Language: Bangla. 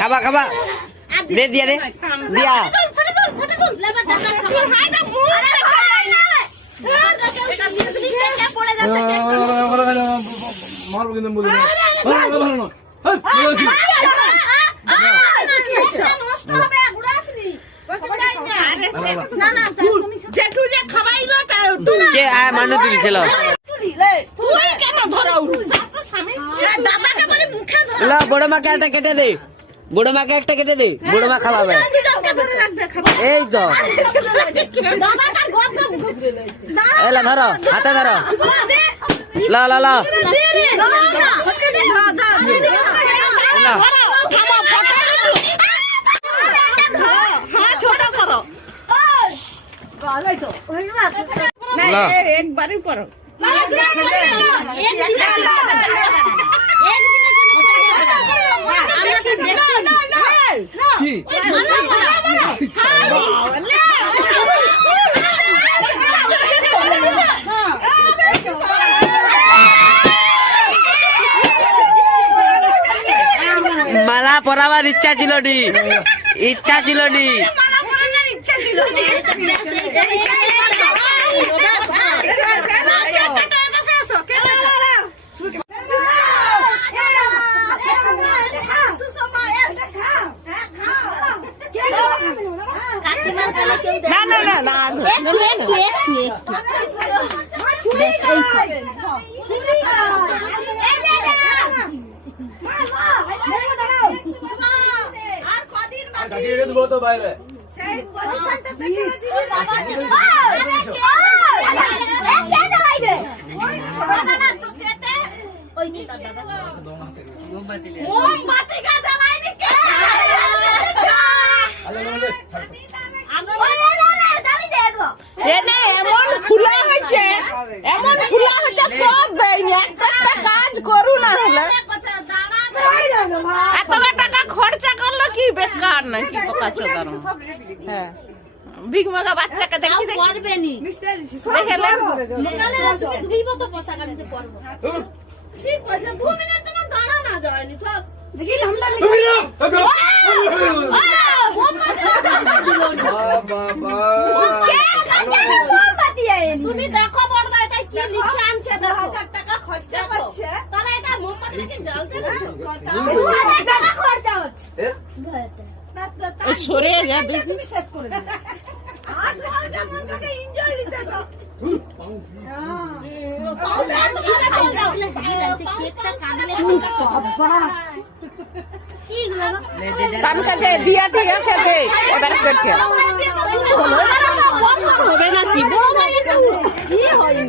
খাবা খাবা দে দিয়া দে দিয়া মানুষ তুলছিল বড় মাকে একটা কেটে দে বুড়ো মাকে একটা কেটে দে বুড়ো মা খাওয়াবে এই তো এলা ধরো হাতে ধরো ল ল ল একবারই করো মালা পরাবার ইচ্ছা ছিল নি কাজ করু না হলে এত টাকা খরচা করলো কি বেকার নাকি বোকা চোদার হ্যাঁ বিগমগা বাচ্চাকে দেখি দেখি পারবেনি দেখেলেন ঠিক আছে 2 মিনিট তোমার দাঁড়া না যায়নি তো দেখি লম্বা তুমি দেখো বড়দা এটা কি লিখে আনছে 1000 টাকা খরচা করছে তাহলে এটা মোমবাতি কি জ্বালতে না 1000 টাকা খরচা হচ্ছে সরে যা তুমি সেট করে দাও আজ ঘন্টা মনটাকে এনজয় নিতে দাও দিয়া ঠিক আছে দে এবার হবে না কি বড় ভাই কি হয়নি